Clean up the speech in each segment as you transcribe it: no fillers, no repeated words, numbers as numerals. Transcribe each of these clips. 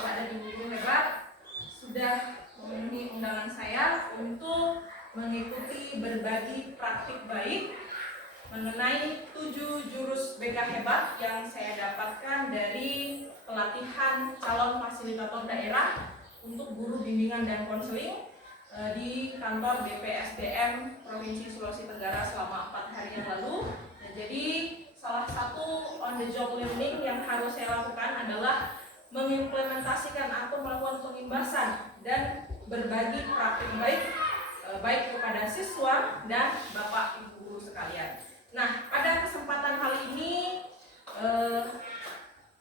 Bapak dan Ibu guru hebat sudah memenuhi undangan saya untuk mengikuti berbagi praktik baik mengenai 7 jurus BK hebat yang saya dapatkan dari pelatihan calon fasilitator daerah untuk guru bimbingan dan konseling di kantor BPSDM Provinsi Sulawesi Tenggara selama 4 hari yang lalu. Nah, jadi salah satu on the job learning yang harus saya lakukan adalah mengimplementasikan atau melakukan pengimbasan dan berbagi praktik baik kepada siswa dan Bapak Ibu guru sekalian. Nah, pada kesempatan kali ini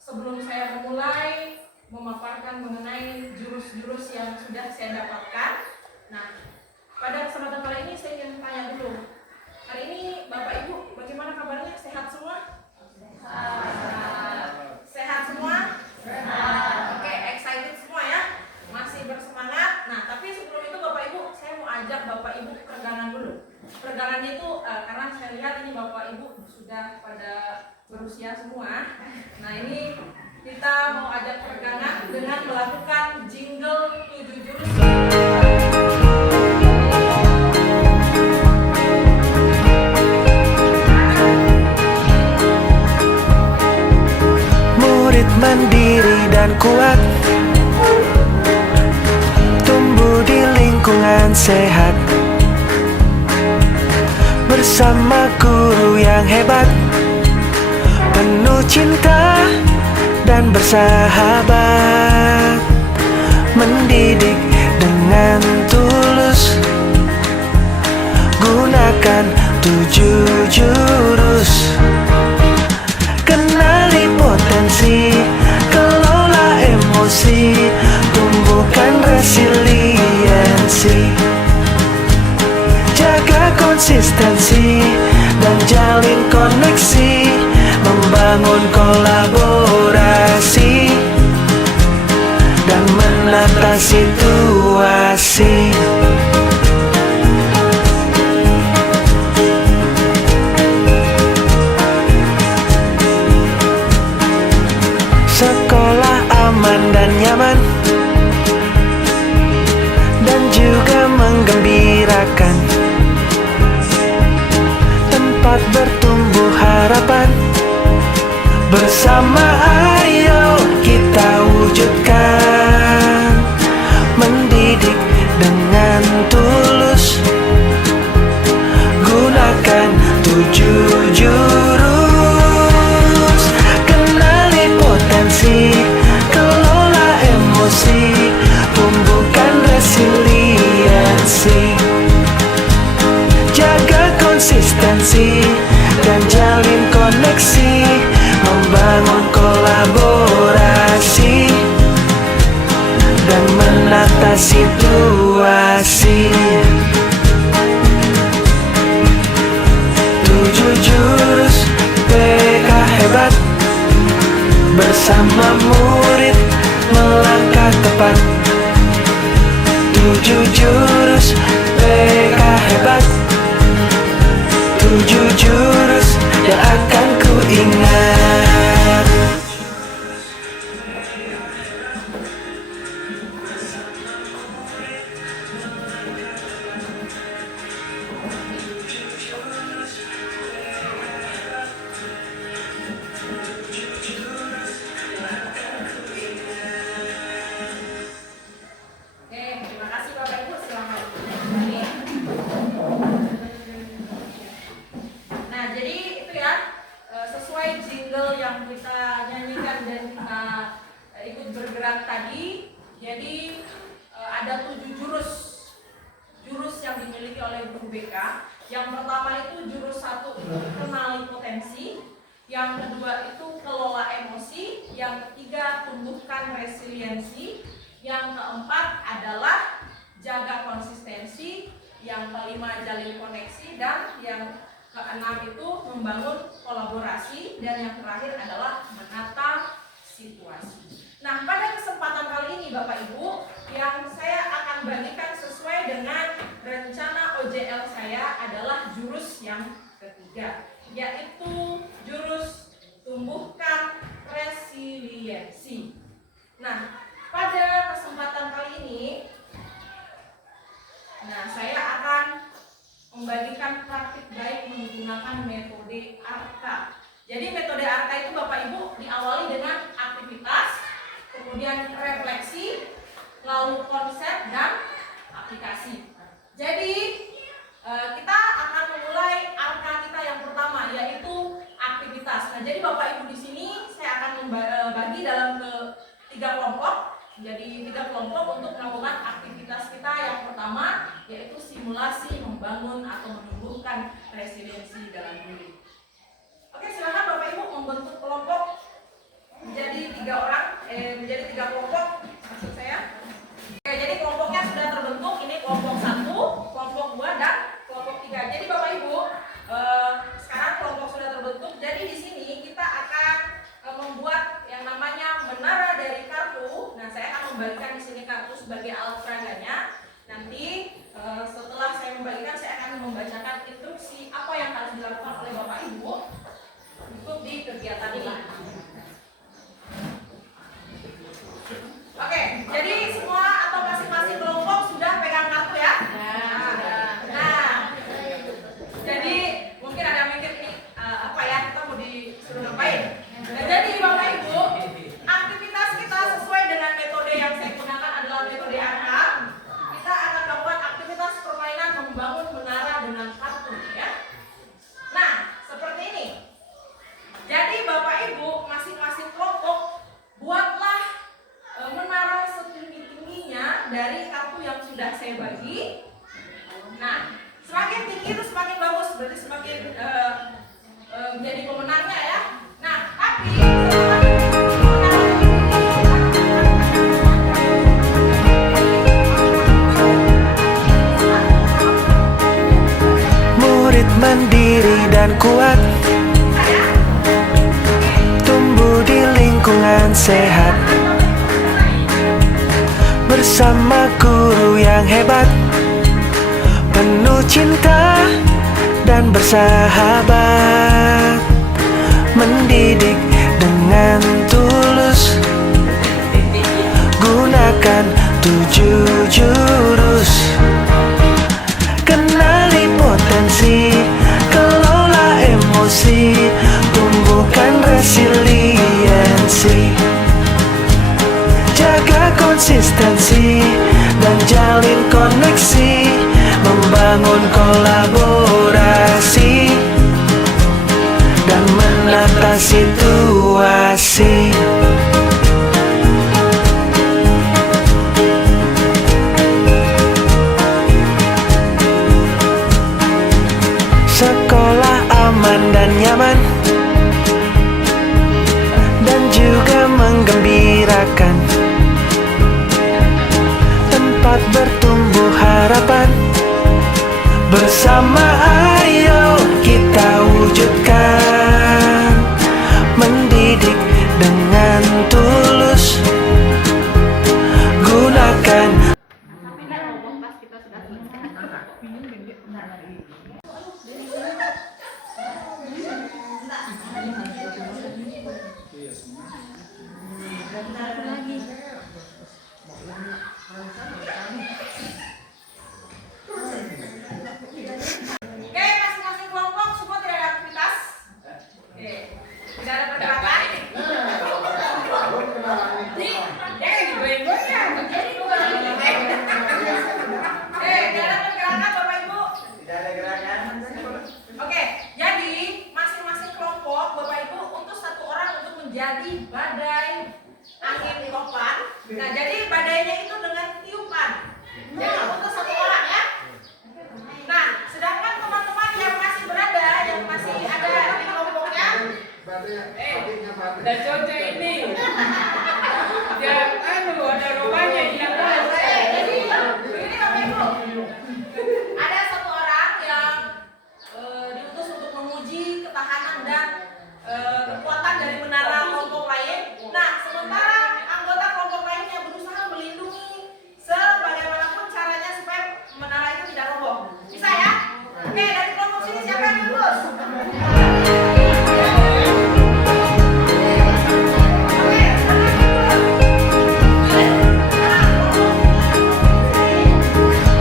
sebelum saya memulai memaparkan mengenai jurus-jurus yang sudah saya dapatkan, nah, pada kesempatan kali ini saya ingin tanya dulu. Hari ini Bapak Ibu bagaimana kabarnya? Sehat semua? Sehat semua? Oke, excited semua ya? Masih bersemangat. Nah, tapi sebelum itu Bapak Ibu, saya mau ajak Bapak Ibu peregangan dulu. Peregangannya itu karena saya lihat ini Bapak Ibu sudah pada berusia semua. Nah, ini kita mau ajak peregangan dengan melakukan jingle 7 jurus. Murid mandiri dan kuat, tumbuh di lingkungan sehat, bersama guru yang hebat, penuh cinta dan bersahabat, mendidik dengan tulus, gunakan 7 jurus. Kenali potensi, kelola emosi, tumbuhkan resiliensi, jaga konsistensi dan jalin koneksi, membangun kolaborasi dan menata situasi. Sekolah aman dan nyaman, dan juga menggembirakan, tempat bertumbuh harapan. Bersama ayo kita wujudkan, mendidik dengan tulus, gunakan 7 jurus. Kenali potensi, kelola emosi, tumbuhkan resiliensi, jaga konsistensi dan jalin koneksi, membangun kolaborasi dan menata situasi. 7 jurus BK hebat, bersama murid melangkah tepat. 7 jurus BK hebat, 7 jurus yang akan ku ingat. Tadi, jadi ada 7 jurus yang dimiliki oleh guru BK. Yang pertama itu jurus 1 itu kenali potensi, yang kedua itu kelola emosi, yang ketiga tumbuhkan resiliensi, yang keempat adalah jaga konsistensi, yang kelima jalin koneksi, dan yang keenam itu membangun kolaborasi, dan yang terakhir adalah menata situasi. Nah, pada kesempatan kali ini Bapak Ibu, yang saya akan bagikan sesuai dengan rencana OJL saya adalah jurus yang ketiga, yaitu jurus tumbuhkan resiliensi. Nah, refleksi, lalu konsep dan aplikasi. Jadi kita akan memulai angka kita yang pertama, yaitu aktivitas. Nah, jadi Bapak Ibu di sini saya akan membagi dalam ke 3 kelompok. Jadi 3 kelompok untuk melakukan aktivitas kita yang pertama, yaitu simulasi membangun atau menumbuhkan resiliensi dalam diri. Oke, silakan Bapak Ibu membentuk kelompok menjadi 3 kelompok maksud saya. Oke, jadi kelompoknya sudah terbentuk. Ini kelompok 1, kelompok 2, dan kelompok 3. Jadi Bapak Ibu, sekarang kelompok sudah terbentuk. Jadi di sini kita akan membuat yang namanya menara dari kartu. Nah, saya akan membagikan di sini kartu sebagai alat peraganya. Nanti setelah saya membagikan, saya akan membacakan instruksi apa yang harus dilakukan oleh Bapak Ibu untuk di kegiatan ini. Oke, jadi semua atau masing-masing kelompok sudah pegang kartu ya? Nah, jadi mungkin ada yang mikir ini apa ya, kita mau disuruh ngapain? Nah, jadi Bapak Ibu, aktivitas kita sesuai dengan metode yang saya gunakan adalah metode angka. Kita akan melakukan aktivitas permainan membangun menara dengan kartu ya. Nah, seperti ini. Jadi Bapak Ibu, masing-masing kelompok buatlah menara setinggi-tingginya dari kartu yang sudah saya bagi. Nah, semakin tinggi itu semakin bagus, berarti semakin menjadi pemenangnya ya. Nah, tapi Murid mandiri dan kuat, tumbuh di lingkungan sehat, bersama guru yang hebat, penuh cinta dan bersahabat, mendidik dengan tulus, gunakan 7 jurus, kenali potensi, kelola emosi, tumbuhkan resiliensi, jaga konsistensi dan jalin koneksi, membangun kolaborasi dan menata situasi. Sekolah aman dan nyaman dan juga menggembirakan, tempat bertumbuh harapan, bersama ayo kita wujudkan, mendidik dengan tulus, gunakan. Oke, masing-masing kelompok semua tidak ada aktivitas. Oke, tidak ada pergerakan. Jangan digoyang-goyang. Jadi tidak ada pergerakan Bapak Ibu. Tidak ada gerakan. Oke, jadi masing-masing kelompok Bapak Ibu untuk satu orang untuk menjadi badai angin topan. Nah, jadi badainya itu dengan tiupan. Jadi untuk satu orang ya. Nah, sedangkan teman-teman yang masih berada, yang masih ada di kelompoknya, Dan Coco ini yang ada rumahnya yang jadi begini Bapak Ibu, ada satu orang yang diutus untuk menguji ketahanan dan kekuatan dari menara kelompok lain. Nah, sementara anggota kelompok lainnya berusaha melindungi sebagaimanapun caranya supaya menara itu tidak roboh. Bisa ya? Oke, dari kelompok sini siapa yang diutus?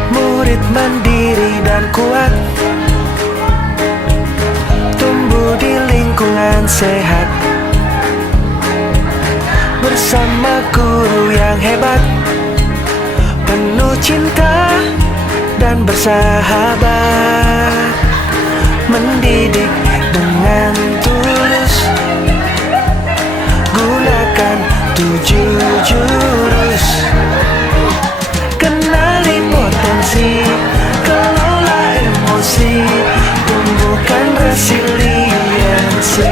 Murid mandiri dan kuat, tumbuh di lingkungan sehat, bersama guru yang yang hebat, penuh cinta dan bersahabat, mendidik dengan tulus. Gunakan 7 jurus, kenali potensi, kelola emosi, tumbuhkan resiliensi,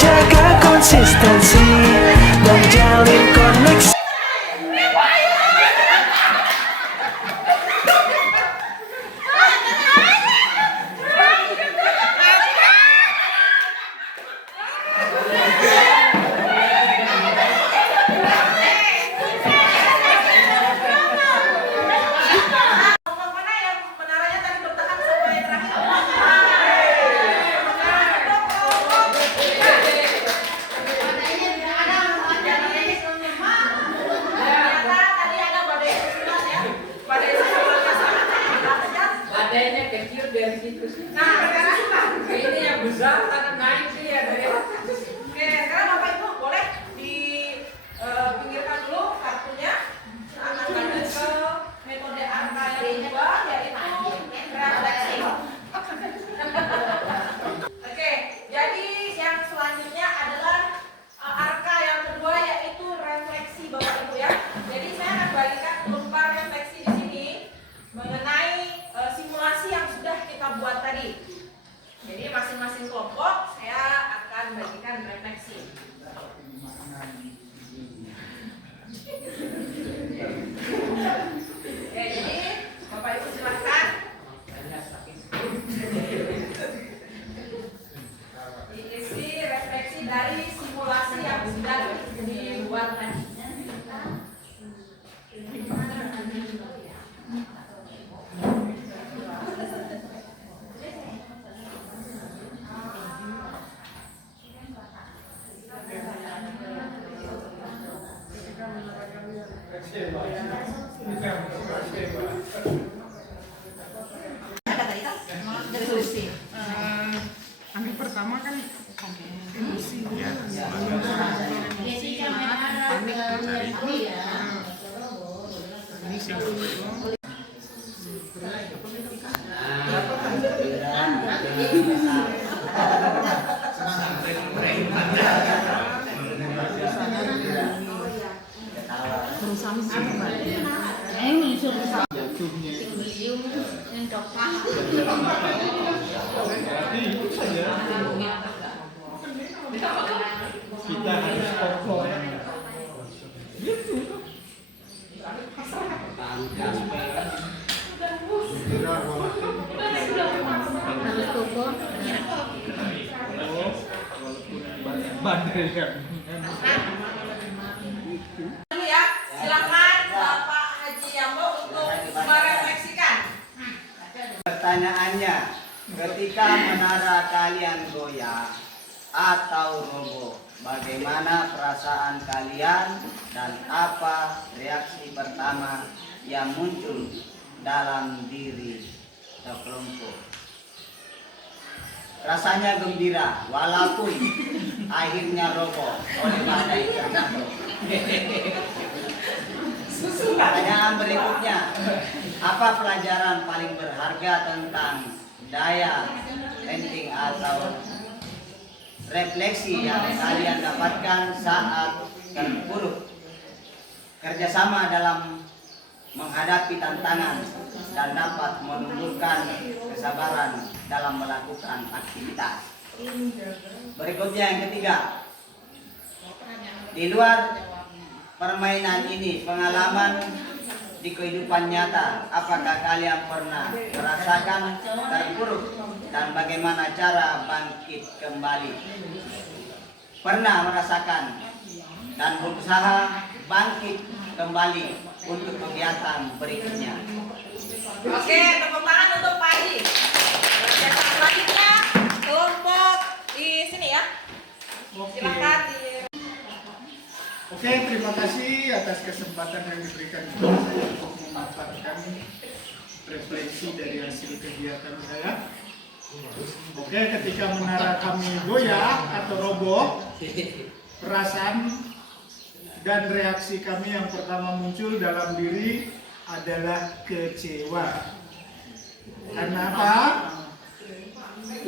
jaga konsistensi dan jalin koneksi. Kelompok mana yang menaranya tadi bertahan sampai terakhir? Ternyata tadi ada badai susulan ya. Badai susulannya sangat Badainya kecil dari situ. Nah, sekarang Ini yang besar karena naik dia dari atas. oke, sekarang Bapak Ibu boleh dipinggirkan dulu kartunya. Akan lanjut ke metode angka yang kedua, yaitu refleksi. Oke, jadi yang selanjutnya adalah angka yang kedua, yaitu refleksi Bapak Ibu ya. Jadi saya akan bagikan berupa refleksi di sini mengenai simulasi yang sudah kita buat tadi. Jadi masing-masing kelompok saya akan bagikan refleksi. Oke, jadi Bapak Ibu silahkan diisi refleksi dari simulasi yang sudah dibuat tadi. Ambil pertama kan emosi ya. Kita harus kokoh. Badai kan. Dulu ya, silakan Bapak Haji Yambo untuk merefleksikan. Pertanyaannya, ketika menara kalian goyah atau roboh, bagaimana perasaan kalian dan apa reaksi pertama yang muncul dalam diri sekelompok? Rasanya gembira walaupun akhirnya roboh oleh badai tornado. Pertanyaan berikutnya, apa pelajaran paling berharga tentang daya penting atau refleksi yang kalian dapatkan saat terpuruk? Kerjasama dalam menghadapi tantangan dan dapat menumbuhkan kesabaran dalam melakukan aktivitas. Berikutnya yang ketiga, di luar permainan ini, pengalaman di kehidupan nyata, apakah kalian pernah merasakan terpuruk dan bagaimana cara bangkit kembali? Pernah merasakan dan berusaha bangkit kembali untuk kegiatan berikutnya. Oke, tepuk tangan untuk Pak Haji. Dan selanjutnya kelompok di sini ya. Silakan di. Oke, terima kasih atas kesempatan yang diberikan kepada saya untuk memaparkan refleksi dari hasil kegiatan saya. Oke, ketika menara kami goyah atau roboh, perasaan Dan reaksi kami yang pertama muncul dalam diri adalah kecewa. Karena apa?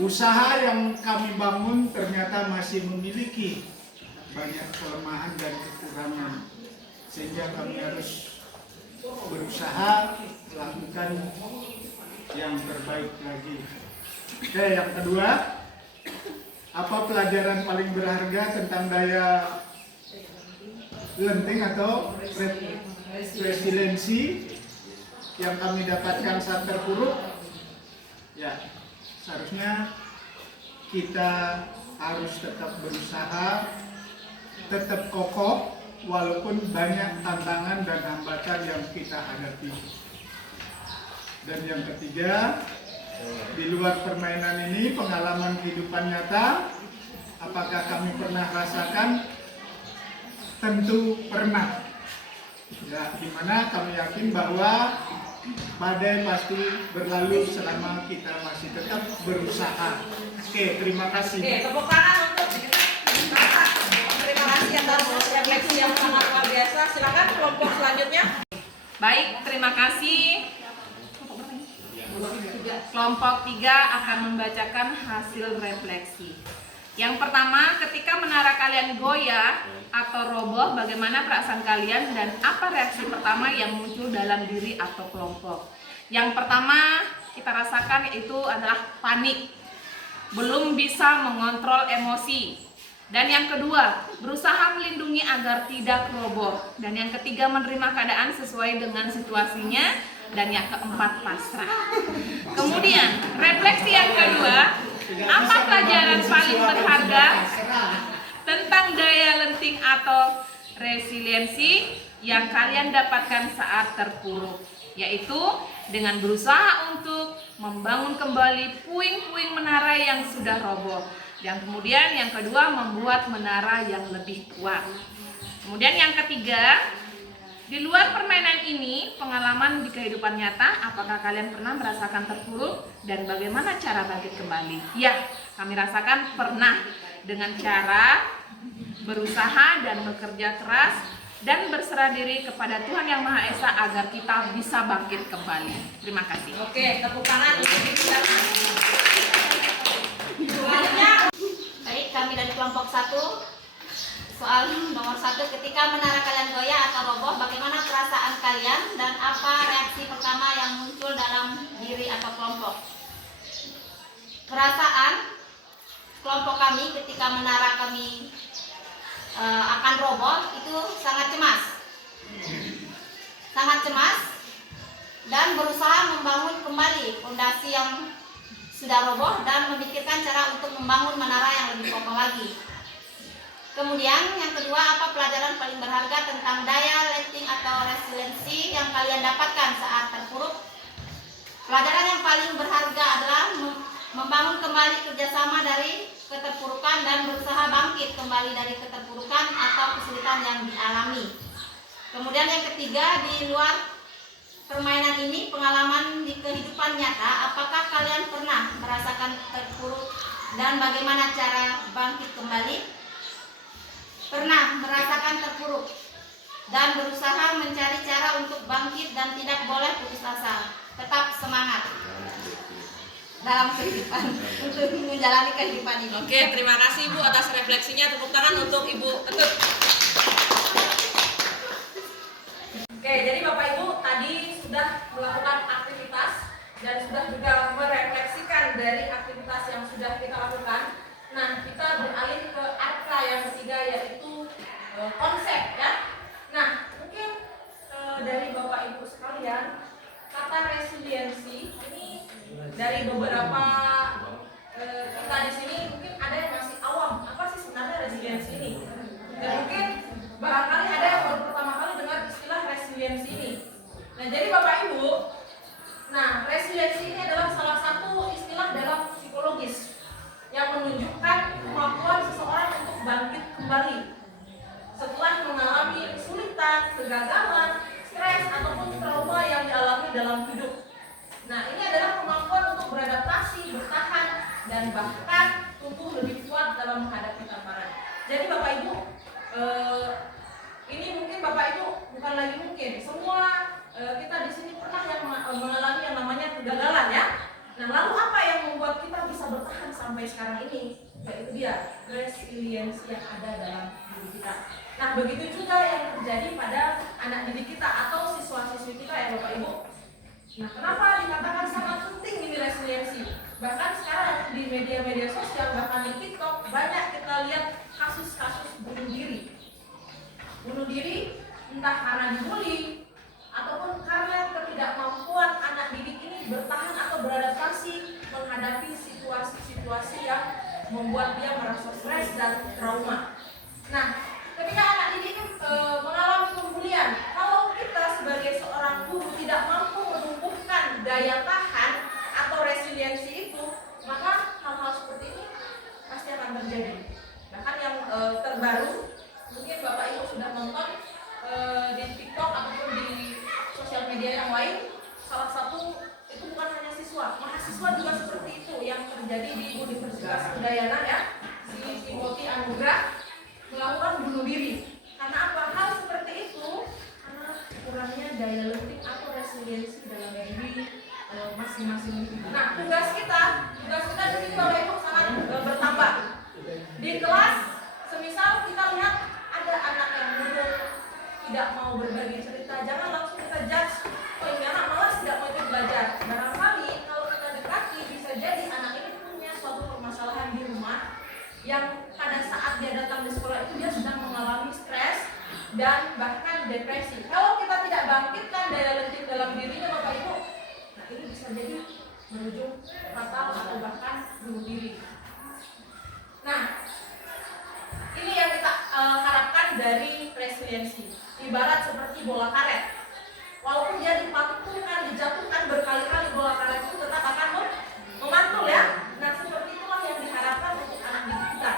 Usaha yang kami bangun ternyata masih memiliki banyak kelemahan dan kekurangan, sehingga kami harus berusaha melakukan yang terbaik lagi. Oke, yang kedua, apa pelajaran paling berharga tentang daya lenting atau resiliensi yang kami dapatkan saat terpuruk? Ya, seharusnya kita harus tetap berusaha, tetap kokoh walaupun banyak tantangan dan hambatan yang kita hadapi. Dan yang ketiga, di luar permainan ini, pengalaman kehidupan nyata, apakah kami pernah rasakan? Tentu pernah. Ya, dimana kami yakin bahwa badai pasti berlalu selama kita masih tetap berusaha. Oke, terima kasih. Oke, tepuk tangan untuk Kakak. Terima kasih atas refleksi yang sangat luar biasa. Silakan kelompok selanjutnya. Baik, terima kasih. Kelompok 3 akan membacakan hasil refleksi. Yang pertama, ketika menara kalian goyah atau roboh, bagaimana perasaan kalian dan apa reaksi pertama yang muncul dalam diri atau kelompok? Yang pertama kita rasakan itu adalah panik, belum bisa mengontrol emosi. Dan yang kedua, berusaha melindungi agar tidak roboh. Dan yang ketiga, menerima keadaan sesuai dengan situasinya. Dan yang keempat, pasrah. Kemudian, refleksi yang kedua, apa pelajaran paling berharga tentang daya lenting atau resiliensi yang kalian dapatkan saat terpuruk? Yaitu dengan berusaha untuk membangun kembali puing-puing menara yang sudah roboh. Dan kemudian yang kedua, membuat menara yang lebih kuat. Kemudian yang ketiga, di luar permainan ini, pengalaman di kehidupan nyata, apakah kalian pernah merasakan terpuruk dan bagaimana cara bangkit kembali? Ya, kami rasakan pernah, dengan cara berusaha dan bekerja keras dan berserah diri kepada Tuhan Yang Maha Esa agar kita bisa bangkit kembali. Terima kasih. Oke, tepuk tangan untuk kita. Selanjutnya, Baik, kami dari kelompok 1. Soal nomor 1, ketika menara kalian goyah atau roboh, bagaimana perasaan kalian dan apa reaksi pertama yang muncul dalam diri atau kelompok? Perasaan kelompok kami ketika menara kami akan roboh itu sangat cemas dan berusaha membangun kembali fondasi yang sudah roboh dan memikirkan cara untuk membangun menara yang lebih kokoh lagi. Kemudian yang kedua, apa pelajaran paling berharga tentang daya lenting atau resiliensi yang kalian dapatkan saat terpuruk? Pelajaran yang paling berharga adalah membangun kembali kerjasama dari keterpurukan dan berusaha bangkit kembali dari keterpurukan atau kesulitan yang dialami. Kemudian yang ketiga, di luar permainan ini, pengalaman di kehidupan nyata, apakah kalian pernah merasakan terpuruk dan bagaimana cara bangkit kembali? Pernah merasakan terpuruk dan berusaha mencari cara untuk bangkit dan tidak boleh putus asa. Tetap semangat dalam kehidupan untuk menjalani kehidupan ini. oke, terima kasih Ibu atas refleksinya. Tepuk tangan untuk Ibu Ketut. Oke, jadi Bapak Ibu tadi sudah melakukan aktivitas dan sudah juga merefleksikan dari aktivitas yang sudah kita lakukan. Nah, kita beralih ke arka yang ketiga, yaitu konsep, ya. Nah, mungkin dari Bapak Ibu sekalian, kata resiliensi ini dari beberapa kita di sini mungkin ada yang masih awam. Apa sih sebenarnya resiliensi ini? Dan mungkin barangkali ada yang baru pertama kali dengar istilah resiliensi ini. Nah, jadi Bapak Ibu, nah resiliensi ini adalah salah satu istilah dalam psikologis yang menunjukkan kemampuan seseorang untuk bangkit kembali setelah mengalami kesulitan, kegagalan, stres, ataupun trauma yang dialami dalam hidup. Nah, ini adalah kemampuan untuk beradaptasi, bertahan, dan bahkan tumbuh lebih kuat dalam menghadapi tantangan. Jadi Bapak Ibu, ini mungkin Bapak Ibu bukan lagi mungkin, semua kita di sini pernah yang mengalami yang namanya kegagalan ya. Nah, lalu apa yang membuat kita bisa bertahan sampai sekarang ini? Yaitu dia resiliensi yang ada dalam diri kita. Nah, begitu juga yang terjadi pada anak didik kita atau siswa-siswi kita ya Bapak Ibu. Nah, kenapa dikatakan sangat penting ini resiliensi? Bahkan sekarang di media-media sosial, bahkan di TikTok, banyak kita lihat kasus-kasus bunuh diri. Bunuh diri entah karena dibully ataupun karena ketidakmampuan anak didik ini bertahan atau beradaptasi menghadapi situasi-situasi yang membuat dia merasa stres dan trauma. Nah, ketika anak didik mengalami pembulian, kalau kita sebagai seorang guru tidak mampu menumbuhkan daya tahan atau resiliensi itu, maka hal-hal seperti ini pasti akan terjadi. Bahkan yang terbaru, mungkin Bapak Ibu sudah nonton di TikTok ataupun di sosial media yang lain, salah satu itu bukan hanya siswa, mahasiswa juga seperti itu yang terjadi di Universitas Udayana ya, si Timothy Anugrah melakukan bunuh diri. Karena apa? Hal seperti itu karena kurangnya daya lenting atau resiliensi dalam diri masing-masing individu. Nah, tugas kita di sini Bapak Ibu sangat bertambah. Di kelas, semisal kita lihat ada anak yang murung, tidak mau berbagi cerita, jangan langsung kita judge, oh ini anak malas tidak mau ikut belajar. Barangkali kalau kita dekati, bisa jadi anak ini punya suatu permasalahan di rumah yang pada saat dia datang di sekolah itu dia sedang mengalami stres dan bahkan depresi. Kalau kita tidak bangkitkan daya lenting dalam dirinya Bapak Ibu, nah ini bisa jadi berujung fatal atau bahkan bunuh diri. Nah, ini yang kita harapkan dari resiliensi. Ibarat seperti bola karet. Walaupun dia dipantulkan, dijatuhkan berkali-kali, bola karet itu tetap akan memantul ya. Nah, seperti itulah yang diharapkan untuk anak didik kita.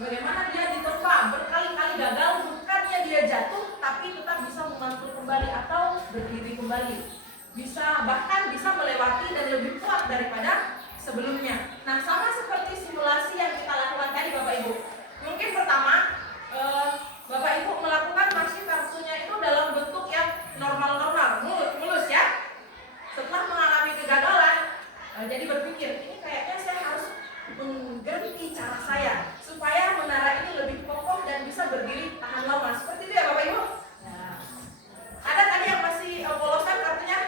Bagaimana dia diterpa berkali-kali gagal, bukannya dia jatuh, tapi tetap bisa memantul kembali atau berdiri kembali. Bahkan bisa melewati dan lebih kuat daripada sebelumnya. Nah, sama seperti simulasi yang kita lakukan tadi Bapak Ibu. Mungkin pertama Bapak Ibu melakukan masih kartunya itu dalam bentuk yang normal-normal, mulus ya. Setelah mengalami kegagalan, jadi berpikir, ini kayaknya saya harus mengganti cara saya supaya menara ini lebih kokoh dan bisa berdiri tahan lama. Seperti itu ya Bapak Ibu? Ada tadi yang masih polosan kartunya?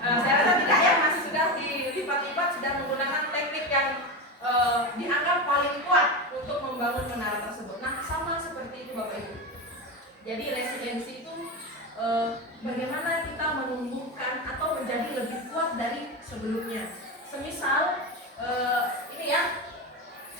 Saya rasa tidak ya, masih sudah dilipat-lipat, sudah menggunakan teknik yang dianggap paling kuat untuk membangun menara tersebut. Nah, sama seperti itu Bapak Ibu. Jadi resiliensi itu bagaimana kita menumbuhkan atau menjadi lebih kuat dari sebelumnya. Semisal ini ya,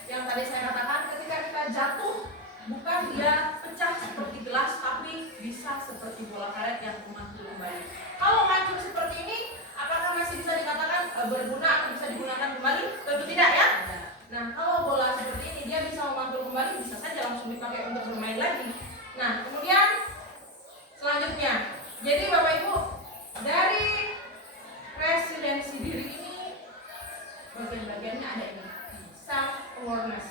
yang tadi saya katakan, ketika kita jatuh, bukan dia pecah seperti gelas, tapi bisa seperti bola karet yang memantul kembali. Kalau hancur seperti ini, apakah masih bisa dikatakan berguna atau bisa digunakan kembali? Tentu tidak ya. Nah, kalau bola seperti ini dia bisa memantul kembali, bisa saja langsung dipakai untuk bermain lagi. Nah, kemudian selanjutnya, jadi Bapak Ibu, dari resiliensi diri ini bagian-bagiannya ada ini, self awareness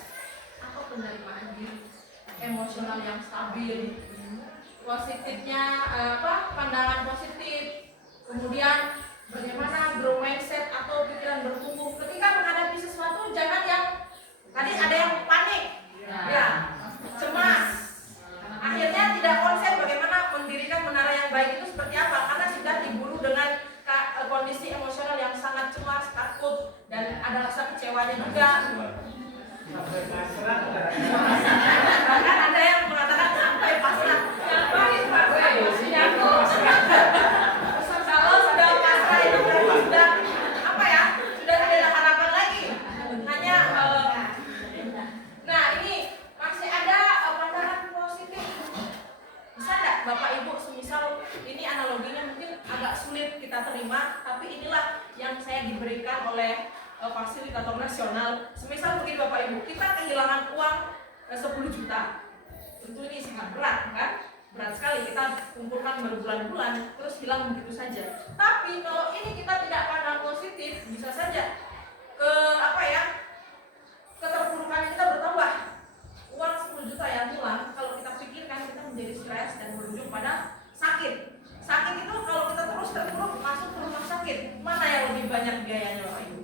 atau penerimaan diri, emosional yang stabil, positifnya pandangan positif, kemudian bagaimana grow mindset atau pikiran bertumbuh. Ketika menghadapi sesuatu, jangan yang tadi ada yang panik, ya, cemas, akhirnya tidak konsen bagaimana mendirikan menara yang baik itu seperti apa, karena sudah diburu dengan kondisi emosional yang sangat cemas, takut, dan ada rasa kecewanya juga. Bahkan ada yang mengatakan sampai pasrah. Kalau sudah pasrah itu berarti sudah apa ya? Sudah tidak ada harapan lagi. Hanya nah ini masih ada pandangan positif. Bisa enggak Bapak Ibu, semisal ini analoginya mungkin agak sulit kita terima, tapi inilah yang saya diberikan oleh fasilitator nasional. Semisal mungkin Bapak Ibu, kita kehilangan uang 10 juta. Tentu ini sangat berat kan? Berat sekali, kita kumpulkan berbulan-bulan terus hilang begitu saja. Tapi kalau ini kita tidak pandang positif, bisa saja keterpurukan kita bertambah. Uang 10 juta yang hilang, kalau kita pikirkan kita menjadi stres dan berujung pada sakit. Sakit itu kalau kita terus terpuruk masuk ke rumah sakit, mana yang lebih banyak biayanya Bapak Ibu?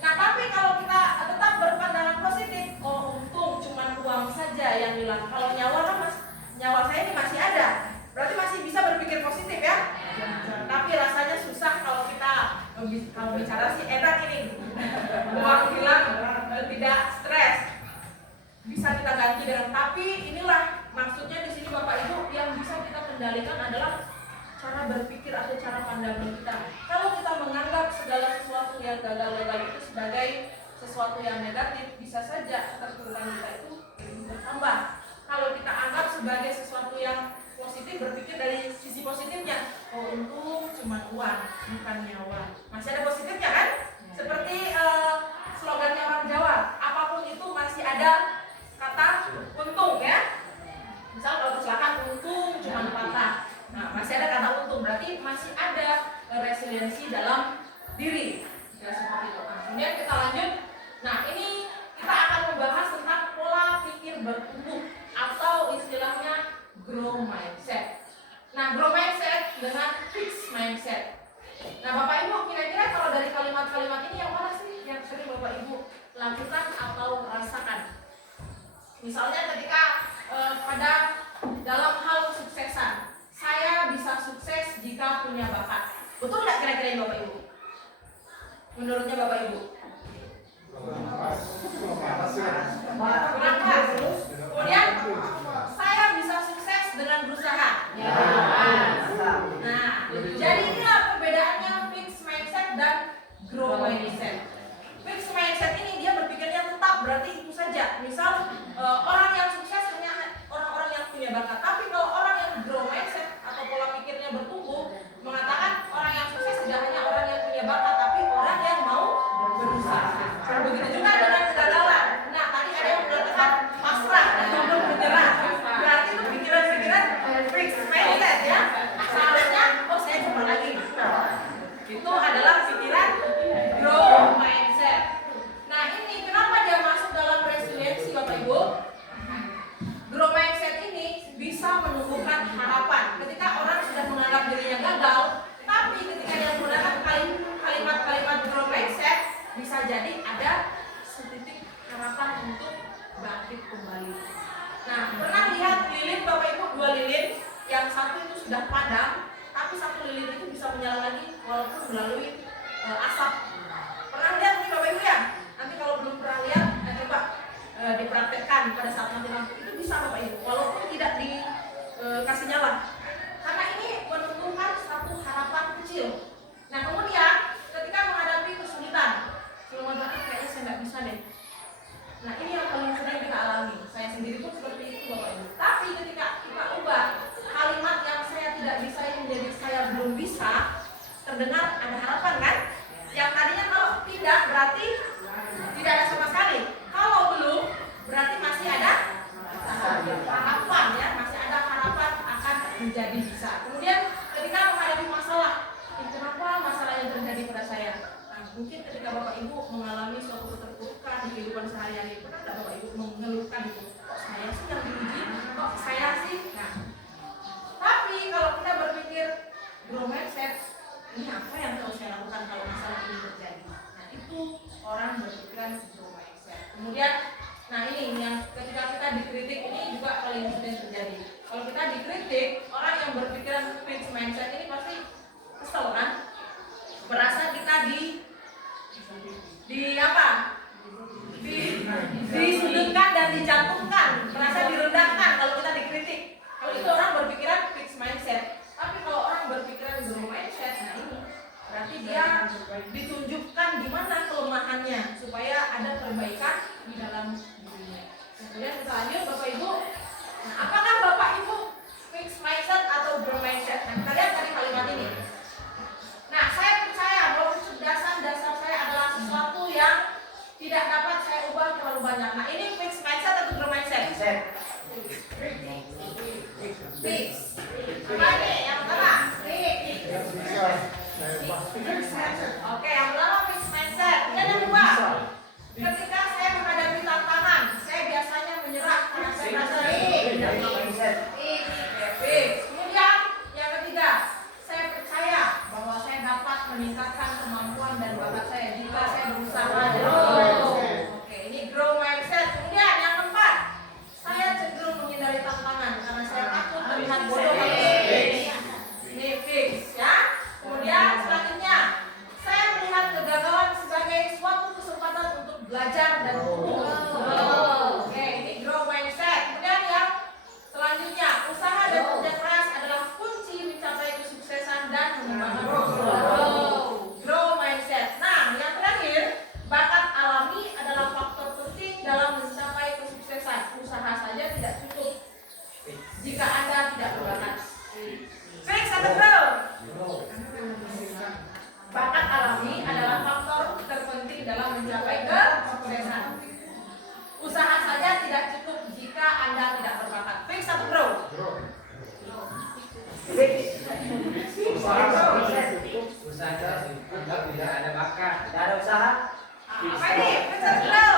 Nah tapi kalau kita tetap berpandangan positif, oh untung cuma uang saja yang hilang. Kalau nyawa kan nyawa saya ini masih ada, berarti masih bisa berpikir positif ya. Tapi rasanya susah kalau bicara sih enak ini. Uang hilang tidak stres, bisa kita ganti dengan. Tapi inilah maksudnya di sini Bapak Ibu, yang bisa kita kendalikan adalah cara berpikir atau cara pandangan kita. Kalau kita menganggap segala sesuatu yang gagal-gagal itu sebagai sesuatu yang negatif, bisa saja keterpurukan kita itu bertambah. Kalau kita anggap sebagai sesuatu yang positif, berpikir dari sisi positifnya, oh untung cuma uang, bukan nyawa. Masih ada positifnya kan? Seperti slogannya orang Jawa, apapun itu masih ada kata untung ya. Misal kalau kecelakaan untung cuma patah. Nah, masih ada kata untung, berarti masih ada resiliensi dalam diri. Ya, seperti itu. Nah, kemudian kita lanjut. Nah, ini kita akan membahas tentang pola pikir bertumbuh atau istilahnya grow mindset. Nah, grow mindset dengan fixed mindset. Nah, Bapak Ibu, kira-kira kalau dari kalimat-kalimat ini yang mana sih yang sering Bapak Ibu lakukan atau rasakan? Misalnya ketika pada dalam hal kesuksesan, saya bisa sukses jika punya bakat. Betul nggak kira-kira ini Bapak Ibu? Menurutnya Bapak Ibu? Kurang pas. Kemudian saya bisa sukses dengan berusaha. Nah, jadi inilah perbedaannya fixed mindset dan grow mindset. Fixed mindset ini dia berpikirnya tetap, berarti itu saja. Misal orang yang sukses hanya orang-orang yang punya bakat. Tapi kalau orang yang grow mindset atau pola pikirnya bertumbuh, mengatakan orang yang sukses tidak hanya orang yang punya bakat, tapi orang yang mau berusaha. Begitu juga dengan kegagalan. Nah, tadi ada yang mengatakan pasrah dan menyerah. Berarti itu pikiran-pikiran fixed mindset ya. Seharusnya, oh saya coba lagi. Itu adalah pikiran grow mindset. Nah, ini kenapa dia masuk dalam resiliensi Bapak Ibu? Grow mindset ini bisa menumbuhkan harapan. Ketika orang sudah menganggap dirinya gagal, tapi ketika dia menggunakan kalimat-kalimat grow mindset, bisa jadi ada setitik harapan untuk bangkit kembali. Nah, pernah lihat lilin Bapak Ibu, 2 lilin, yang satu itu sudah padam, tapi satu lilin itu bisa menyala lagi walaupun melalui asap. Pernah lihat nih Bapak Ibu ya? Nanti kalau belum pernah lihat, coba dipraktekkan pada saat mati lampu. Itu bisa Bapak Ibu, walaupun tidak dikasih nyala. Karena ini menumbuhkan satu harapan kecil. Nah, kemudian ketika menghadapi kesulitan, kalau kayaknya saya nggak bisa deh. Nah, ini yang paling sering kita alami. Saya sendiri pun seperti itu Bapak Ibu. Tapi ketika kita ubah kalimat yang saya tidak bisa ini menjadi saya belum bisa, terdengar ada harapan kan? Yang tadinya kalau tidak berarti tidak ada sama sekali. Kalau belum berarti masih ada harapan ya, masih ada harapan akan menjadi bisa. Kemudian ketika menghadapi masalah, kenapa masalah yang terjadi pada saya? Nah, mungkin ketika Bapak Ibu mengalami suatu keterpurukan di kehidupan sehari-hari, pernah tidak Bapak Ibu mengeluhkan itu? Kok saya sih yang diuji? Kok saya sih? Nah, tapi kalau kita berpikir grow mindset, ini apa yang harus saya lakukan kalau masalah ini terjadi? Nah, itu orang berpikiran grow mindset. Kemudian, nah ini yang ketika kita dikritik ini juga paling sering terjadi. Kalau kita dikritik, orang yang berpikiran fixed mindset ini pasti kesel kan? Merasa kita disudutkan dan dijatuhkan, merasa direndahkan kalau kita dikritik. Kalau itu orang berpikiran fixed mindset. Tapi kalau orang berpikiran grow mindset, nah ini Fix atau grow? Bakat alami adalah faktor terpenting dalam mencapai kesuksesan. Usaha saja tidak cukup jika Anda tidak berbakat. Fix atau grow? Tidak ada usaha. Apa ini? Fix atau grow?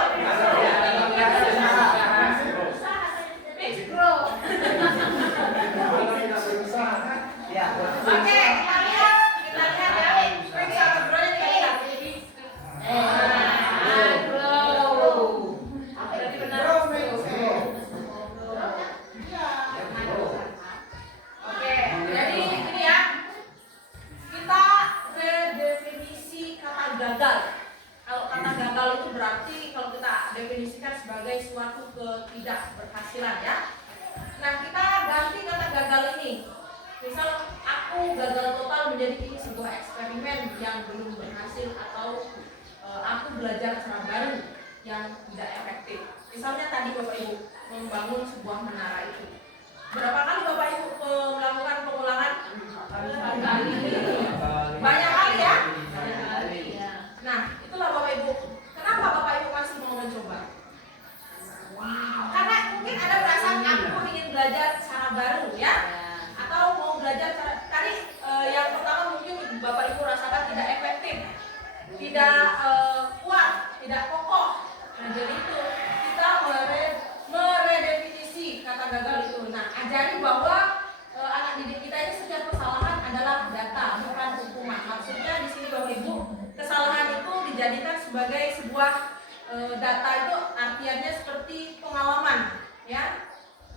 Fix, grow. Ya. Oke, kita lihat ya. Fix atau grow yang kita lihat. Grow. Berarti benar. Oke, jadi ini ya. Kita redefinisi kata gagal. Kalau kata gagal itu berarti kalau kita definisikan sebagai suatu ketidakberhasilan ya. Nah, kita ganti kata gagal ini. Misal aku gagal total menjadi ini sebuah eksperimen yang belum berhasil atau aku belajar cara baru yang tidak efektif. Misalnya tadi Bapak Ibu membangun sebuah menara itu. Berapa kali Bapak Ibu melakukan pengulangan? Banyak kali ya? Nah, itulah Bapak Ibu. Kenapa Bapak Ibu masih mau mencoba? Karena mungkin ada perasaan aku ingin belajar cara baru ya, atau mau belajar cara tadi yang pertama mungkin Bapak Ibu rasakan tidak efektif, tidak kuat, tidak kokoh. Nah, jadi itu kita meredefinisi kata gagal itu. Nah, ajari bahwa anak didik kita ini setiap kesalahan adalah data, bukan hukuman. Maksudnya di sini Bapak Ibu, kesalahan itu dijadikan sebagai sebuah data itu artiannya seperti pengalaman, ya,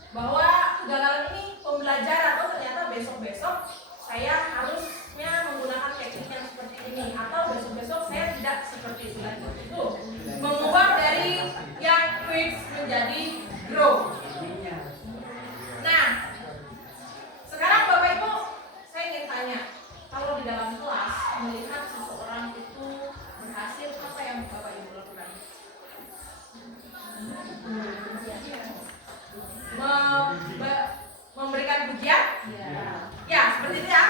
bahwa kegagalan ini pembelajaran. Oh, ternyata besok-besok saya harusnya menggunakan teknik yang seperti ini, atau besok-besok saya tidak seperti itu lagi. Itu mengubah dari yang fix menjadi grow. Nah, sekarang Bapak Ibu, saya ingin tanya, kalau di dalam kelas melihat seseorang itu berhasil, apa yang Bapak Ibu lakukan? Memberikan pujian? Ya, seperti itu ya.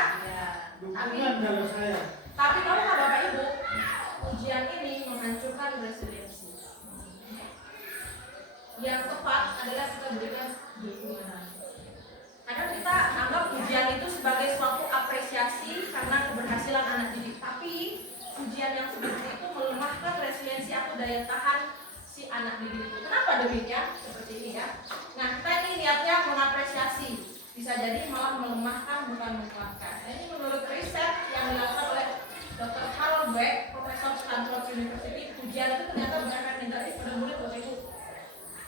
Tapi kalau Bapak Ibu, pujian ini menghancurkan resiliensi. Yang tepat adalah kita berikan dukungan. Karena kita anggap pujian itu sebagai suatu apresiasi karena keberhasilan anak didik. Tapi pujian yang seperti itu melemahkan resiliensi atau daya tahan si anak didik itu. Kenapa demikian? Seperti ini ya. Nah, kita ini niatnya mengapresiasi, bisa jadi malah melemahkan bukan menguatkan. Nah, ini menurut riset yang dilakukan oleh Dr. Harold Beck, Profesor Stanford University, pujian itu ternyata berakan negatif pada murid Bapak Ibu.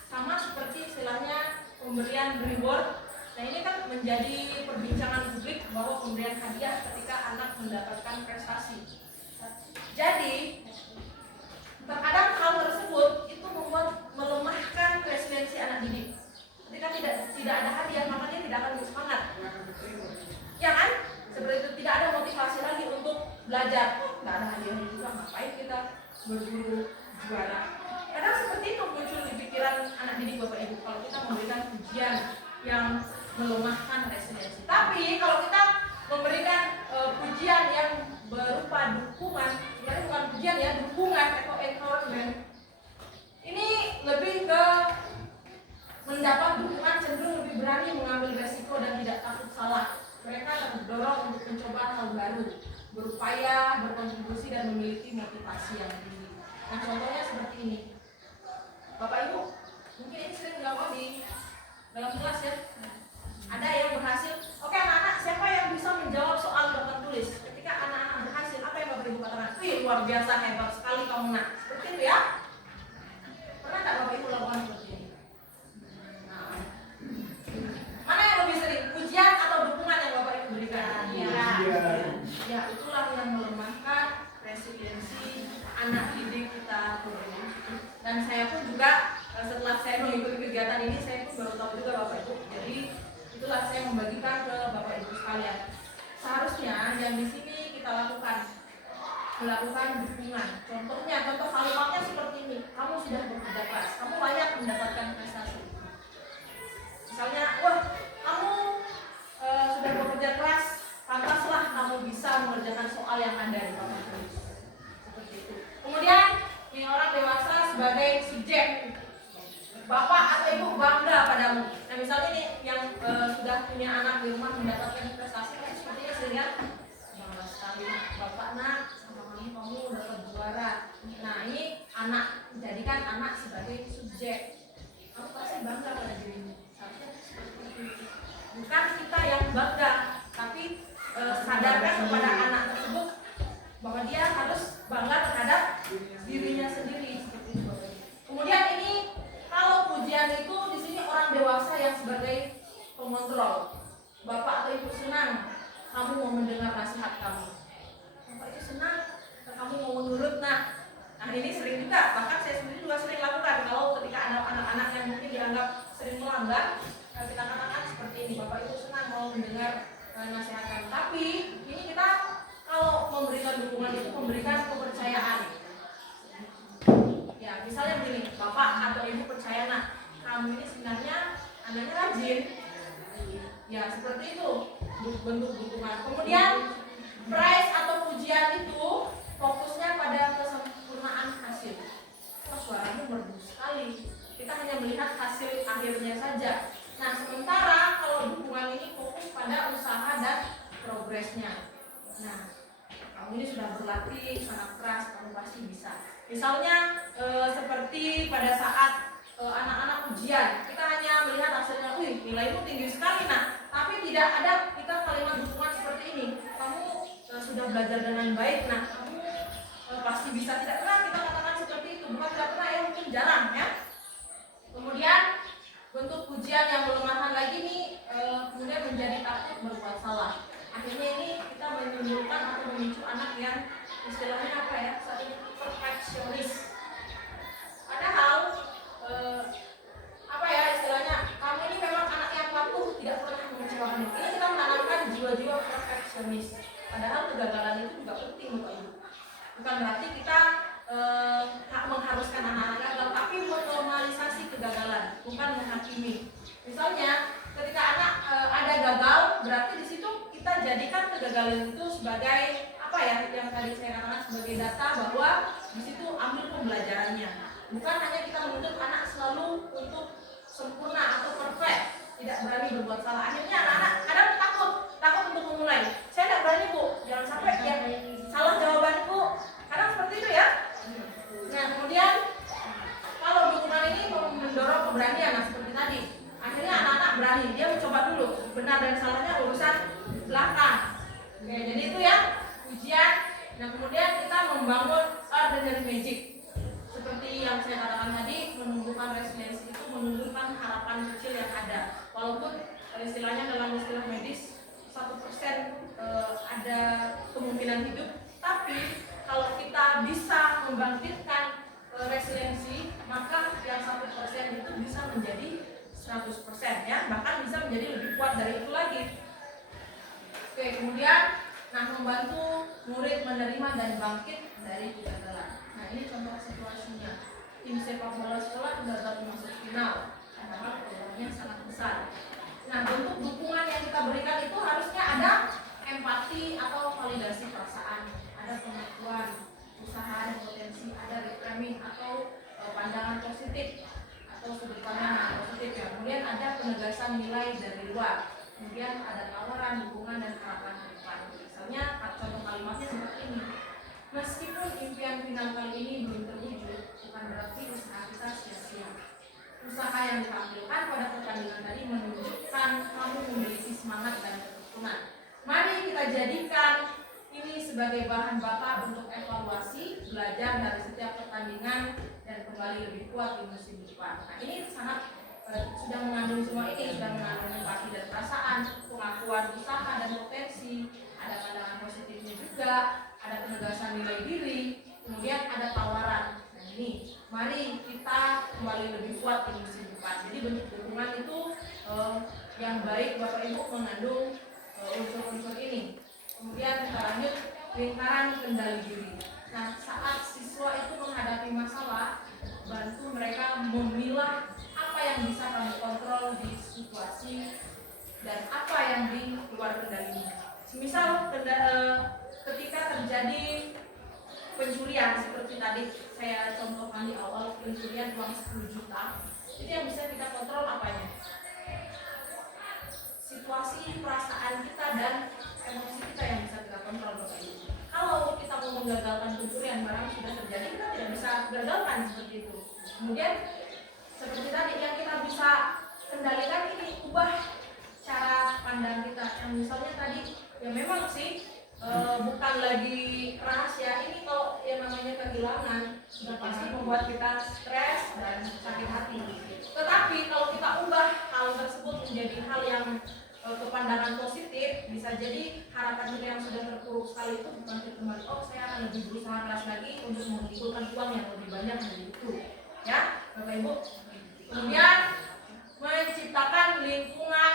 Sama seperti istilahnya pemberian reward. Nah, ini kan menjadi perbincangan publik bahwa pemberian hadiah ketika anak mendapatkan prestasi. Jadi, terkadang hal tersebut itu membuat melemahkan resiliensi anak didik. Ketika tidak ada hadiah, maka dia tidak akan bersemangat. Ya kan? Seperti itu, tidak ada motivasi lagi untuk belajar. Tidak ada hadiahnya juga, ngapain kita berburu juara? Kadang seperti itu muncul di pikiran anak didik Bapak Ibu kalau kita memberikan pujian yang melemahkan resiliensi. Tapi kalau kita memberikan pujian yang berupa dukungan, sebenarnya bukan pujian ya, dukungan atau encouragement, ini lebih ke mendapat dukungan cenderung lebih berani mengambil resiko dan tidak takut salah. Mereka terdorong untuk mencoba hal baru, berupaya, berkontribusi dan memiliki motivasi yang tinggi. Nah, contohnya seperti ini. Bapak Ibu, mungkin ini sering dilakukan di dalam kelas ya. Ada yang berhasil. Oke anak-anak, siapa yang bisa menjawab soal papan tulis? Ketika anak-anak berhasil, apa yang Bapak Ibu katakan? Wih, luar biasa, hebat sekali kamu nak. Seperti itu ya. Pernah nggak Bapak Ibu lakukan seperti ini? Nah, mana yang lebih sering? Pujian atau dukungan yang Bapak Ibu berikan? Ya, itulah yang melemahkan resiliensi anak didik kita. Dan saya pun juga setelah saya mengikuti kegiatan ini, saya pun baru tahu juga Bapak Ibu. Jadi itulah saya membagikan ke Bapak Ibu sekalian. Seharusnya yang di sini kita melakukan dukungan. Contohnya, contoh kalimatnya seperti ini. Kamu sudah bekerja keras, kamu layak mendapatkan prestasi. Misalnya, wah, kamu sudah bekerja mengerjakan soal yang ada di papan tulis. Seperti itu. Kemudian ini orang dewasa sebagai subjek. Bapak atau ibu bangga padamu. Nah misalnya nih yang sudah punya anak di rumah mendapatkan prestasi, sepertinya sering ya, bangga sekali bapak nak sama kamu dapat juara. Nah ini anak, jadikan anak sebagai subjek. Kamu pasti bangga pada dirimu. Bukan kita yang bangga, tapi sadarkan kepada anak tersebut bahwa dia harus bangga terhadap dirinya sendiri. Seperti itu. Kemudian ini kalau pujian itu di sini orang dewasa yang sebagai pengontrol. Bapak atau ibu senang kamu mau mendengar nasihat kamu. Bapak itu senang kamu mau menurut. Nah ini sering juga, bahkan saya sendiri juga sering lakukan. Kalau ketika ada anak-anak yang mungkin dianggap sering melanggar, kita katakan seperti ini, bapak itu senang mau mendengar nasihat kamu. Tapi ini kita kalau memberikan dukungan itu memberikan kepercayaan. Ya, misalnya begini, bapak atau ibu percaya, nah kamu ini sebenarnya anaknya rajin. Ya, seperti itu bentuk dukungan. Kemudian praise atau pujian itu fokusnya pada kesempurnaan hasil. Oh, suaranya merdu sekali. Kita hanya melihat hasil akhirnya saja. Nah, sementara kalau dukungan ini fokus pada usaha dan progresnya. Nah, kamu ini sudah berlatih sangat keras, kamu pasti bisa. Misalnya seperti pada saat anak-anak ujian, kita hanya melihat hasilnya, wih nilaimu tinggi sekali, nah tapi tidak ada kita kalimat dukungan seperti ini, kamu sudah belajar dengan baik, nah kamu pasti bisa. Tidak pernah kita katakan seperti itu, bukan tidak pernah ya, mungkin jarang ya. Kemudian bentuk pujian yang melemahkan lagi nih, kemudian menjadi takut berbuat salah. Akhirnya ini kita menimbulkan atau memicu anak yang istilahnya apa ya, saat ini perfeksionis. Padahal apa ya istilahnya, kamu ini memang anak yang patuh, tidak pernah mengecewakan. Ini kita menanamkan jiwa-jiwa perfeksionis. Padahal kegagalan itu juga penting Bapak Ibu. Bukan berarti kita mengharuskan anak-anak gagal, tapi menormalisasi kegagalan, bukan menghakimi. Misalnya ketika anak ada gagal, berarti di situ kita jadikan kegagalan itu sebagai apa ya, yang tadi saya katakan sebagai data bahwa di situ ambil pembelajarannya. Bukan hanya kita menuntut anak selalu untuk sempurna atau perfect, tidak berani berbuat salah. Akhirnya anak-anak kadang takut untuk memulai. Saya tidak berani bu, jangan sampai ya salah jawabanku. Kadang seperti itu ya. Nah kemudian kalau dukungan ini mendorong keberanian, nah seperti tadi. Akhirnya anak-anak berani, dia mencoba dulu. Benar dan salahnya urusan belakang. Oke, jadi itu ya ujian. Nah kemudian kita membangun ordinary magic. Seperti yang saya katakan tadi, menumbuhkan resiliensi itu menumbuhkan harapan kecil yang ada. Walaupun istilahnya dalam istilah medis 1% ada kemungkinan hidup, tapi kalau kita bisa membangkitkan resiliensi, maka yang 1% itu bisa menjadi 100% ya, bahkan bisa menjadi lebih kuat dari itu lagi. Oke, kemudian membantu murid menerima dan bangkit dari kegagalan. Nah ini contoh situasinya, tim sepak bola sekolah gagal masuk final, padahal programnya sangat besar. Nah bentuk dukungan yang kita berikan itu harusnya ada empati atau validasi perasaan, ada pengakuan usaha dan potensi, ada reframing atau pandangan positif atau sudut pandang yang positif ya. Kemudian ada penegasan nilai dari luar, kemudian ada tawaran, dukungan dan harapan ke depan. Misalnya contoh kalimatnya seperti ini. Meskipun impian final kali ini belum terwujud, bukan berarti usaha kita sia-sia. Usaha yang ditampilkan pada pertandingan tadi menunjukkan kamu memiliki semangat dan ketekunan. Mari kita jadikan ini sebagai bahan bakar untuk evaluasi, belajar dari setiap pertandingan dan kembali lebih kuat di musim depan. Nah ini sangat sudah mengandung semua ini, sudah mengandung empati dan perasaan, pengakuan usaha dan potensi, ada pandangan positifnya juga, ada penegasan nilai diri, kemudian ada tawaran. Nah ini, mari kita kembali lebih kuat di musim depan. Jadi bentuk dukungan itu yang baik Bapak Ibu mengandung unsur-unsur ini. Kemudian kita lanjut lingkaran kendali diri. Nah saat siswa itu menghadapi masalah, bantu mereka memilah apa yang bisa kamu kontrol di situasi dan apa yang di luar kendalinya. Misal ketika terjadi pencurian seperti tadi saya contohkan di awal, pencurian uang 10 juta, itu yang bisa kita kontrol apanya? Situasi, perasaan kita dan emosi kita yang bisa kita kontrol, Bapak Ibu. Kalau kita mau menggagalkan pencurian barang sudah terjadi, kita tidak bisa gagalkan seperti itu. Kemudian seperti tadi yang kita bisa kendalikan, ini ubah cara pandang kita. Yang misalnya tadi ya memang sih bukan lagi rahasia, ini kalau yang namanya kehilangan sudah pasti membuat kita stres dan sakit hati. Tetapi kalau kita ubah hal tersebut menjadi hal yang kepandangan positif, bisa jadi harapan kita yang sudah terpuruk sekali itu bangkit kembali. Oh, saya akan lebih berusaha keras lagi untuk mengumpulkan uang yang lebih banyak dari itu, ya Bapak Ibu. Kemudian menciptakan lingkungan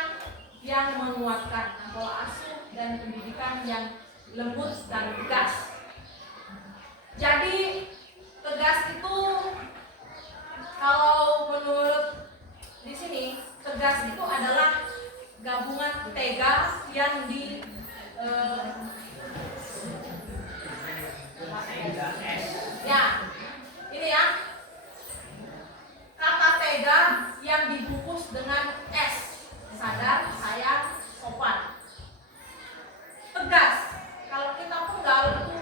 yang menguatkan, pola asuh dan pendidikan yang lembut dan tegas. Jadi tegas itu kalau menurut di sini, tegas itu adalah gabungan tega yang di ya ini ya, kata tega yang dibungkus dengan S, sadar, sayang, sopan. Tegas, kalau kita penggal itu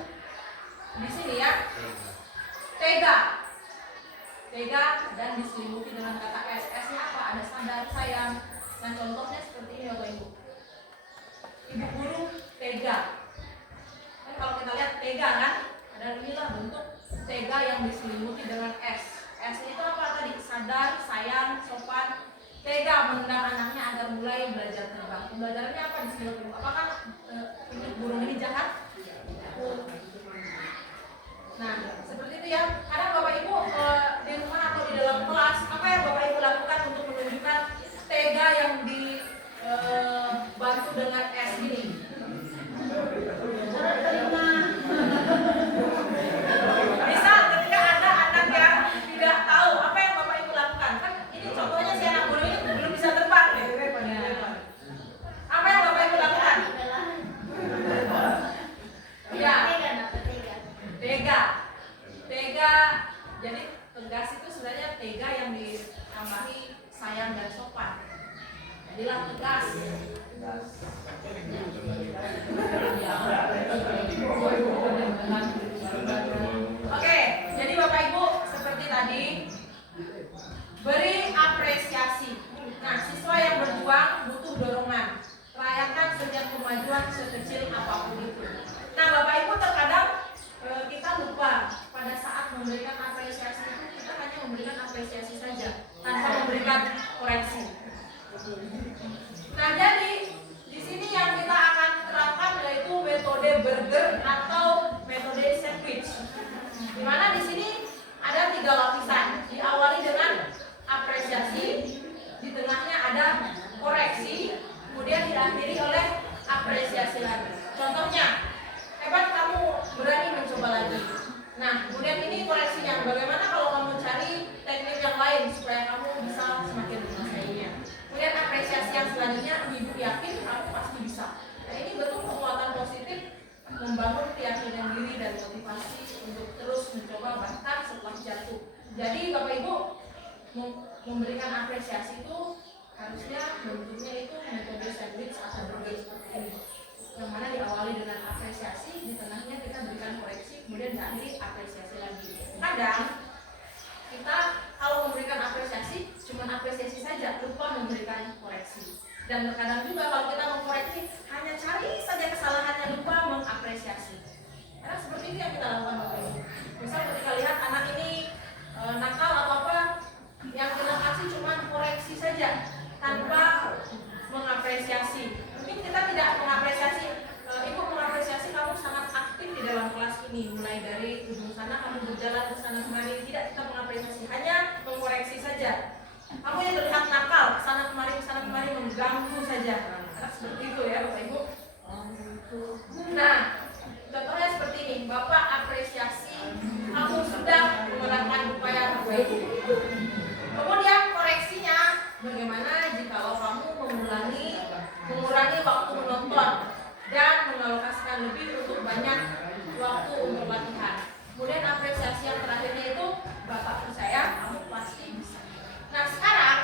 di sini ya, tega dan diselimuti dengan kata S. S-nya apa? Ada sadar, sayang. Nah, contohnya seperti ini Bapak Ibu. Ibu guru tega. Kan kalau kita lihat tega kan, ada inilah bentuk tega yang diselimuti dengan S. S itu apa tadi? Sadar, sayang, sopan. Tega mengundang anaknya agar mulai belajar terbang. Pembelajarannya apa di sini Bapak Ibu? Apakah ibu burung ini jahat? Nah, seperti itu ya. Kadang Bapak Ibu di rumah atau di dalam kelas, apa yang Bapak Ibu lakukan untuk menunjukkan tega yang dibantu dengan S ini? Misal ketika ada anak yang tidak tahu apa yang Bapak Ibu lakukan, kan ini contohnya si anak burung ini belum bisa terbang nih. Apa yang Bapak Ibu lakukan? Ya, tega. Jadi tegas itu sebenarnya tega yang ditambahi sayang dan sopan. Jadilah tegas. Oke, jadi Bapak Ibu seperti tadi, beri apresiasi. Nah, siswa yang berjuang butuh dorongan. Rayakan setiap kemajuan sekecil apapun itu. Nah, Bapak Ibu terkadang kita lupa pada saat memberikan apresiasi itu kita hanya memberikan apresiasi saja tanpa memberikan koreksi. Nah, jadi di sini yang kita akan terapkan yaitu metode burger atau metode sandwich. Di mana di sini ada 3 lapisan. Diawali dengan apresiasi, di tengahnya ada koreksi, kemudian diakhiri oleh apresiasi lagi. Contohnya, hebat kamu berani mencoba lagi. Nah, kemudian ini koreksinya. Bagaimana kalau kamu cari teknik yang lain supaya kamu bisa semakin menguasainya. Kemudian apresiasi yang selanjutnya, ibu yakin kamu pasti bisa. Nah, ini betul kekuatan positif membangun keyakinan diri dan motivasi untuk terus mencoba bahkan setelah jatuh. Jadi Bapak Ibu memberikan apresiasi itu harusnya bentuknya itu metode sandwich atau burger seperti ini. Yang mana diawali dengan apresiasi, di tengahnya kita berikan koreksi, kemudian diakhiri apresiasi lagi. Kadang kita kalau memberikan apresiasi cuma apresiasi saja, lupa memberikan koreksi. Dan terkadang juga kalau kita mengkoreksi hanya cari saja kesalahannya, lupa mengapresiasi. Karena seperti itu yang kita lakukan Bapak Ibu. Misal ketika lihat anak ini nakal atau apa, yang kita kasih cuma koreksi saja tanpa mengapresiasi. Mungkin kita tidak mengapresiasi, ibu mengapresiasi kamu sangat aktif di dalam kelas ini, mulai dari ujung sana kamu berjalan ke sana kemari. Tidak, kita mengapresiasi, hanya mengkoreksi saja. Kamu yang terlihat nakal, kesana kemari mengganggu saja. Nah, seperti itu ya Bapak Ibu. Nah, contohnya seperti ini, Bapak apresiasi kamu sudah menggunakan upaya terbaik. Kemudian koreksinya, bagaimana jikalau kamu mengurangi waktu menonton dan mengalokasikan lebih untuk banyak waktu untuk latihan. Kemudian apresiasi yang terakhirnya itu Bapak percaya kamu pasti bisa. Nah sekarang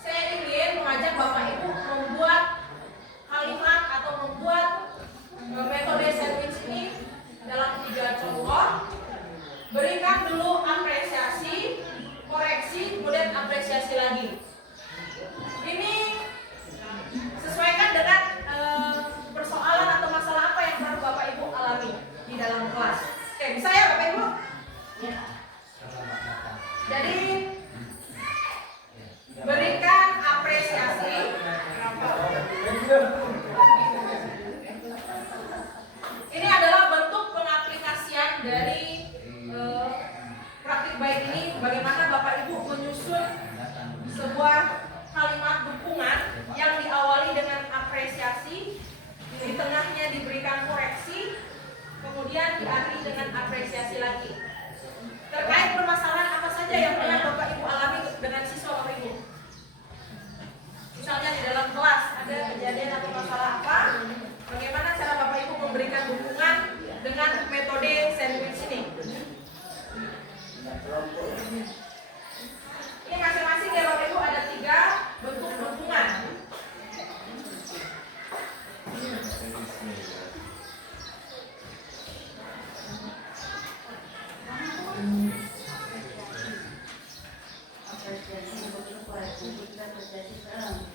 saya ingin mengajak Bapak Ibu membuat kalimat atau membuat metode sandwich ini dalam 3 contoh. Berikan dulu apresiasi, koreksi, kemudian apresiasi lagi. Ini sesuaikan dengan persoalan atau masalah apa yang baru Bapak Ibu alami di dalam kelas. Oke, bisa ya Bapak Ibu? Jadi berikan apresiasi. Ini adalah bentuk pengaplikasian dari praktik baik ini. Bagaimana Bapak Ibu menyusun sebuah kalimat dukungan yang diawali dengan apresiasi, di tengahnya diberikan koreksi, kemudian diakhiri dengan apresiasi lagi. Terkait permasalahan apa saja yang pernah Bapak Ibu alami dengan siswa Bapak Ibu? Misalnya di dalam kelas ada kejadian atau masalah apa? Bagaimana cara Bapak Ibu memberikan dukungan dengan metode sandwich ini? Ini masing-masing ya Bapak Ibu ada 3 bentuk dukungan.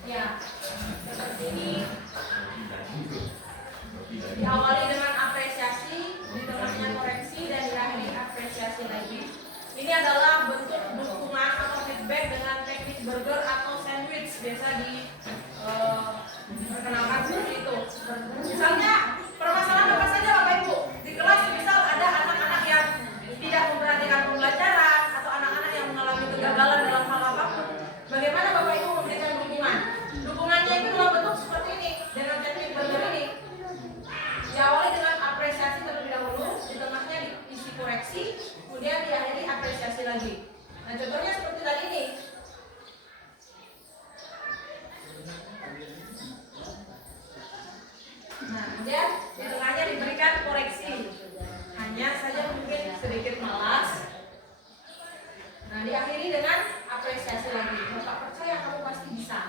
Ya, seperti ini. Diawali dengan apresiasi, di tengahnya koreksi, dan diakhiri apresiasi lagi. Ini adalah bentuk dukungan atau feedback dengan teknik burger atau sandwich, biasa diperkenalkan seperti itu. Misalnya permasalahan apa saja Bapak Ibu di kelas, misal ada anak-anak yang tidak memperhatikan pembelajaran atau anak-anak yang mengalami kegagalan dalam hal apapun. Bagaimana Bapak Ibu memberikan dukungan? Dukungannya itu dalam bentuk seperti ini dengan teknik burger ini. Diawali dengan apresiasi terlebih dahulu, di tengahnya diisi koreksi, kemudian diakhiri apresiasi lagi. Nah contohnya seperti tadi nih. Nah kemudian di tengahnya diberikan koreksi. Hanya saja mungkin sedikit malas. Nah diakhiri dengan apresiasi lagi. Bapak percaya kamu pasti bisa.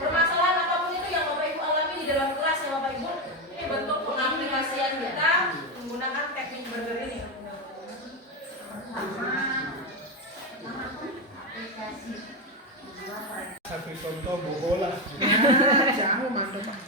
Permasalahan apapun itu yang Bapak Ibu alami di dalam kelas ya Bapak Ibu, ini bentuk pengaplikasian kita menggunakan teknik burger ini. Aplikasi. Satu contoh bobola. Jauh mantap.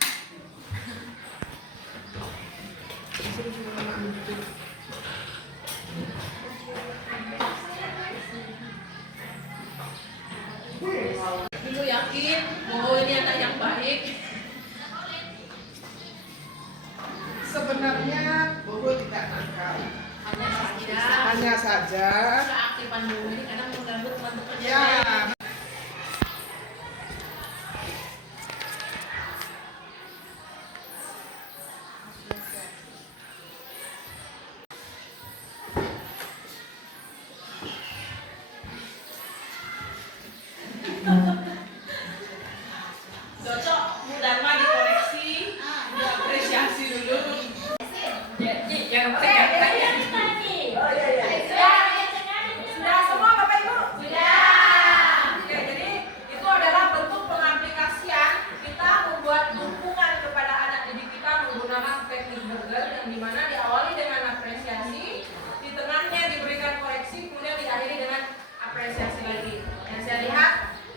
Ibu yakin bahwa ini anak yang baik? Sebenarnya Bobo tidak nakal. Hanya saja Hanya saja. keaktifan dulu ini karena mengganggu teman-temannya. Ya. Cocok, Dharma dikoreksi, diapresiasi dulu. Jadi yang sudah semua Bapak Ibu? Sudah. Oke, jadi itu adalah bentuk pengaplikasian kita membuat dukungan kepada anak didik kita menggunakan teknik burger yang dimana diawali dengan apresiasi, di tengahnya diberikan koreksi, kemudian diakhiri dengan apresiasi lagi. Yang saya lihat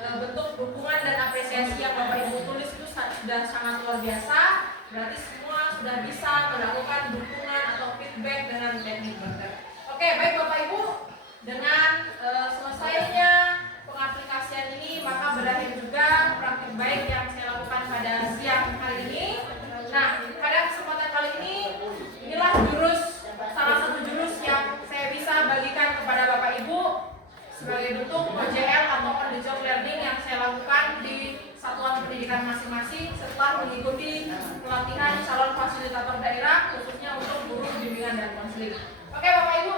bentuk dukungan dan apresiasi yang Bapak Ibu tulis itu sudah sangat luar biasa. Berarti semua sudah bisa melakukan dukungan atau feedback dengan teknik burger. Oke, baik Bapak Ibu, dengan selesainya pengaplikasian ini maka berakhir juga praktik baik yang saya lakukan pada siang hari ini. Nah, pada kesempatan kali ini inilah salah satu jurus yang saya bisa bagikan kepada Bapak Ibu sebagai bentuk OJL atau on the job learning yang saya lakukan di satuan pendidikan masing-masing setelah mengikuti pelatihan calon fasilitator daerah khususnya untuk guru bimbingan dan konseling. Oke Bapak Ibu,